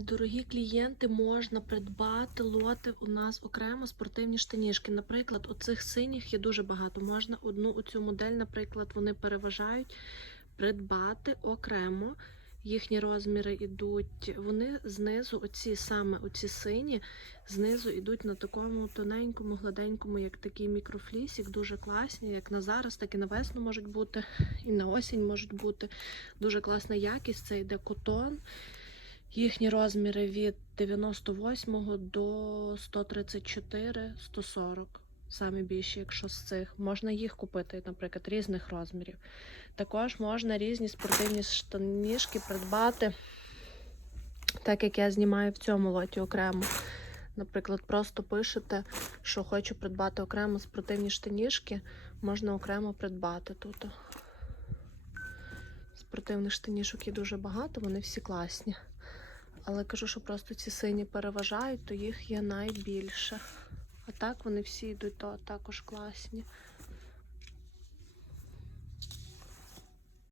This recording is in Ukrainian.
Дорогі клієнти, можна придбати лоти у нас окремо спортивні штанішки. Наприклад, оцих синіх є дуже багато. Можна одну оцю модель, наприклад, вони переважають придбати окремо. Їхні розміри йдуть, вони знизу, оці саме оці сині, знизу йдуть на такому тоненькому, гладенькому, як такий мікрофлісік, дуже класні, як на зараз, так і на весну можуть бути, і на осінь можуть бути. Дуже класна якість. Це йде котон. Їхні розміри від 98 до 134, 140. Самі більші, якщо з цих. Можна їх купити, наприклад, різних розмірів. Також можна різні спортивні штанішки придбати, так як я знімаю в цьому лоті окремо. Наприклад, просто пишете, що хочу придбати окремо спортивні штанішки, можна окремо придбати тут. Спортивних штанішок є дуже багато, вони всі класні. Але кажу, що просто ці сині переважають, то їх є найбільше. А так вони всі йдуть то також класні.